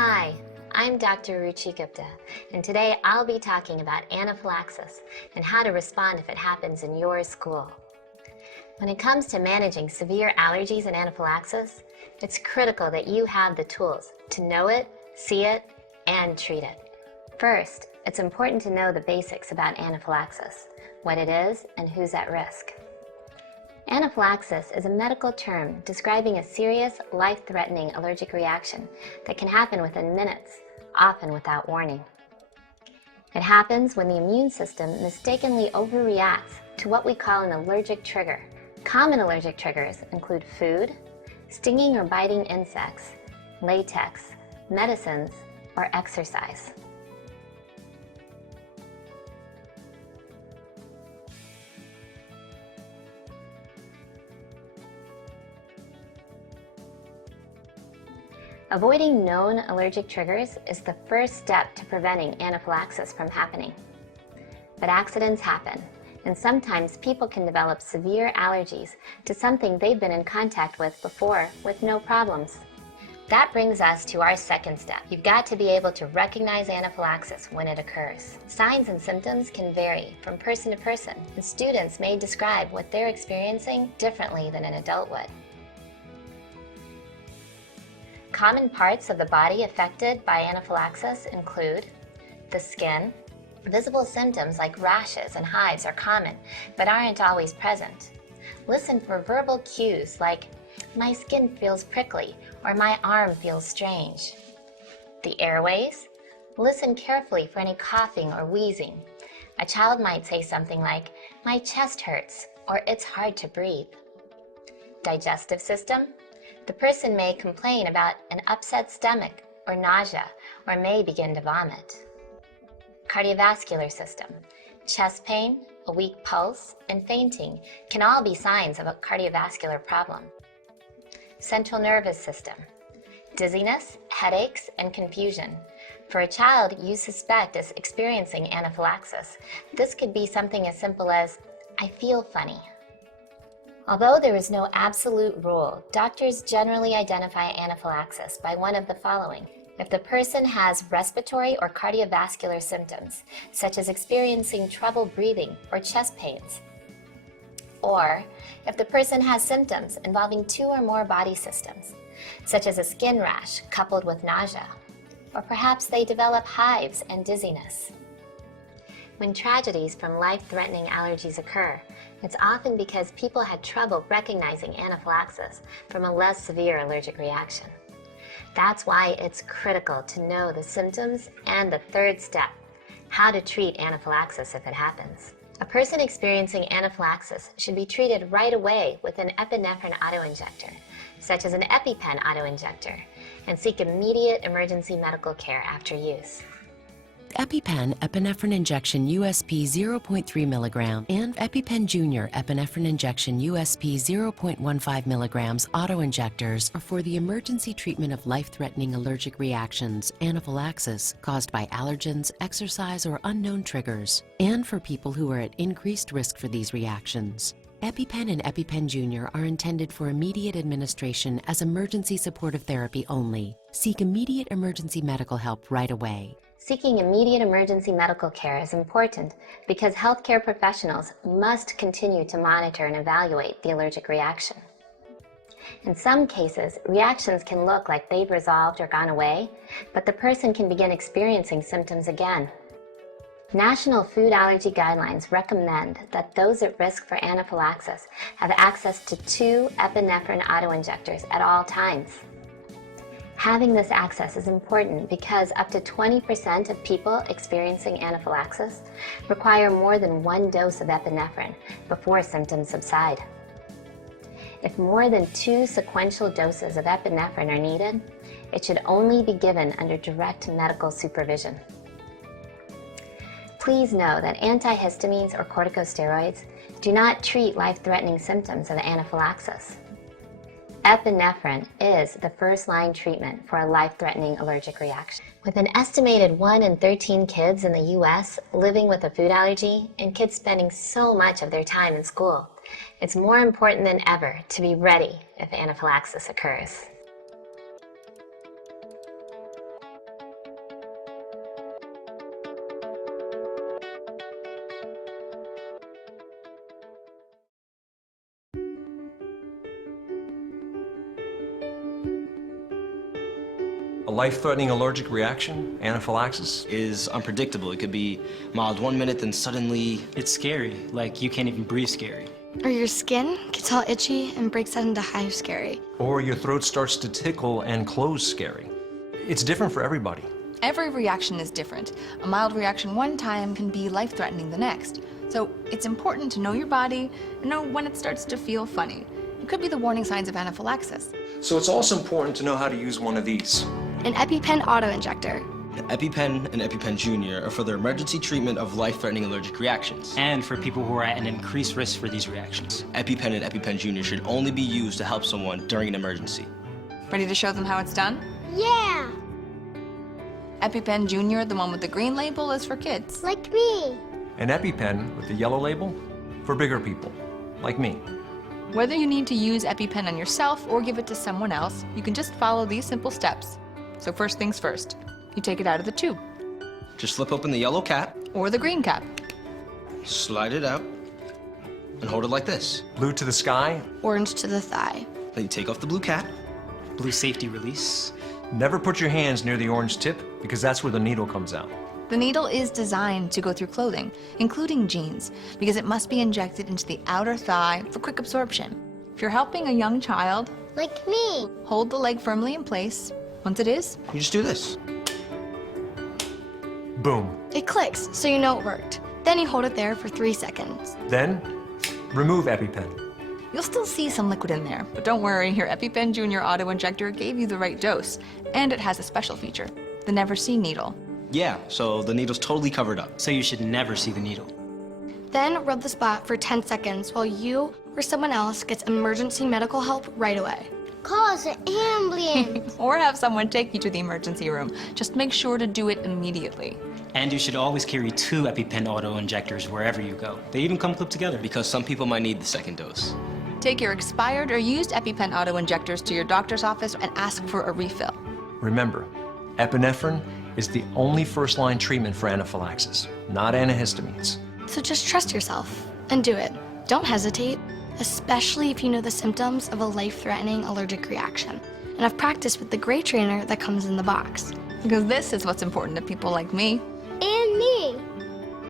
Hi, I'm Dr. Ruchi Gupta, and today I'll be talking about anaphylaxis and how to respond if it happens in your school. When it comes to managing severe allergies and anaphylaxis, it's critical that you have the tools to know it, see it, and treat it. First, it's important to know the basics about anaphylaxis, what it is, and who's at risk. Anaphylaxis is a medical term describing a serious, life-threatening allergic reaction that can happen within minutes, often without warning. It happens when the immune system mistakenly overreacts to what we call an allergic trigger. Common allergic triggers include food, stinging or biting insects, latex, medicines, or exercise. Avoiding known allergic triggers is the first step to preventing anaphylaxis from happening. But accidents happen, and sometimes people can develop severe allergies to something they've been in contact with before with no problems. That brings us to our second step. You've got to be able to recognize anaphylaxis when it occurs. Signs and symptoms can vary from person to person, and students may describe what they're experiencing differently than an adult would. Common parts of the body affected by anaphylaxis include the skin. Visible symptoms like rashes and hives are common, but aren't always present. Listen for verbal cues like, "My skin feels prickly," or "My arm feels strange." The airways. Listen carefully for any coughing or wheezing. A child might say something like, "My chest hurts," or "It's hard to breathe." Digestive system. The person may complain about an upset stomach or nausea, or may begin to vomit. Cardiovascular system. Chest pain, a weak pulse, and fainting can all be signs of a cardiovascular problem. Central nervous system. Dizziness, headaches, and confusion. For a child you suspect is experiencing anaphylaxis, this could be something as simple as, "I feel funny." Although there is no absolute rule, doctors generally identify anaphylaxis by one of the following. If the person has respiratory or cardiovascular symptoms, such as experiencing trouble breathing or chest pains, or if the person has symptoms involving 2 or more body systems, such as a skin rash coupled with nausea, or perhaps they develop hives and dizziness. When tragedies from life-threatening allergies occur, it's often because people had trouble recognizing anaphylaxis from a less severe allergic reaction. That's why it's critical to know the symptoms and the third step, how to treat anaphylaxis if it happens. A person experiencing anaphylaxis should be treated right away with an epinephrine autoinjector, such as an EpiPen autoinjector, and seek immediate emergency medical care after use. EpiPen epinephrine injection USP 0.3 mg and EpiPen Junior epinephrine injection USP 0.15 mg autoinjectors are for the emergency treatment of life-threatening allergic reactions, anaphylaxis, caused by allergens, exercise, or unknown triggers, and for people who are at increased risk for these reactions. EpiPen and EpiPen Junior are intended for immediate administration as emergency supportive therapy only. Seek immediate emergency medical help right away. Seeking immediate emergency medical care is important because healthcare professionals must continue to monitor and evaluate the allergic reaction. In some cases, reactions can look like they've resolved or gone away, but the person can begin experiencing symptoms again. National food allergy guidelines recommend that those at risk for anaphylaxis have access to 2 epinephrine autoinjectors at all times. Having this access is important because up to 20% of people experiencing anaphylaxis require more than 1 dose of epinephrine before symptoms subside. If more than 2 sequential doses of epinephrine are needed, it should only be given under direct medical supervision. Please know that antihistamines or corticosteroids do not treat life-threatening symptoms of anaphylaxis. Epinephrine is the first-line treatment for a life-threatening allergic reaction. With an estimated 1 in 13 kids in the U.S. living with a food allergy and kids spending so much of their time in school, it's more important than ever to be ready if anaphylaxis occurs. A life-threatening allergic reaction, anaphylaxis, is unpredictable. It could be mild 1 minute, then suddenly... It's scary, like you can't even breathe scary. Or your skin gets all itchy and breaks out into hives scary. or your throat starts to tickle and close scary. It's different for everybody. Every reaction is different. A mild reaction one time can be life-threatening the next. So it's important to know your body and know when it starts to feel funny. It could be the warning signs of anaphylaxis. So it's also important to know how to use one of these. An EpiPen auto-injector. EpiPen and EpiPen Junior are for the emergency treatment of life-threatening allergic reactions. And for people who are at an increased risk for these reactions. EpiPen and EpiPen Junior should only be used to help someone during an emergency. Ready to show them how it's done? Yeah, EpiPen Junior, the one with the green label, is for kids. like me. An EpiPen with the yellow label for bigger people, like me. Whether you need to use EpiPen on yourself or give it to someone else, you can just follow these simple steps. So first things first, you take it out of the tube, Just flip open the yellow cap, or the green cap, slide it out, and hold it like this. Blue to the sky, Orange to the thigh. Then you take off the blue cap. Blue safety release. never put your hands near the orange tip because that's where the needle comes out. The needle is designed to go through clothing, including jeans, because it must be injected into the outer thigh for quick absorption. If you're helping a young child, Like me. hold the leg firmly in place. Once it is, You just do this. Boom. It clicks, so you know it worked. Then you hold it there for 3 seconds. Then, remove EpiPen. you'll still see some liquid in there. But don't worry, your EpiPen Junior auto-injector gave you the right dose. And it has a special feature, the never see needle. Yeah, so the needle's totally covered up. So you should never see the needle. Then rub the spot for 10 seconds while you or someone else gets emergency medical help right away. Call the ambulance. Or have someone take you to the emergency room. Just make sure to do it immediately. And you should always carry 2 EpiPen auto-injectors wherever you go. They even come clipped together. Because some people might need the second dose. Take your expired or used EpiPen auto-injectors to your doctor's office and ask for a refill. Remember, epinephrine is the only first-line treatment for anaphylaxis, not antihistamines. So just trust yourself and do it. Don't hesitate, especially if you know the symptoms of a life-threatening allergic reaction and have practiced with the great trainer that comes in the box. Because this is what's important to people like me. And me.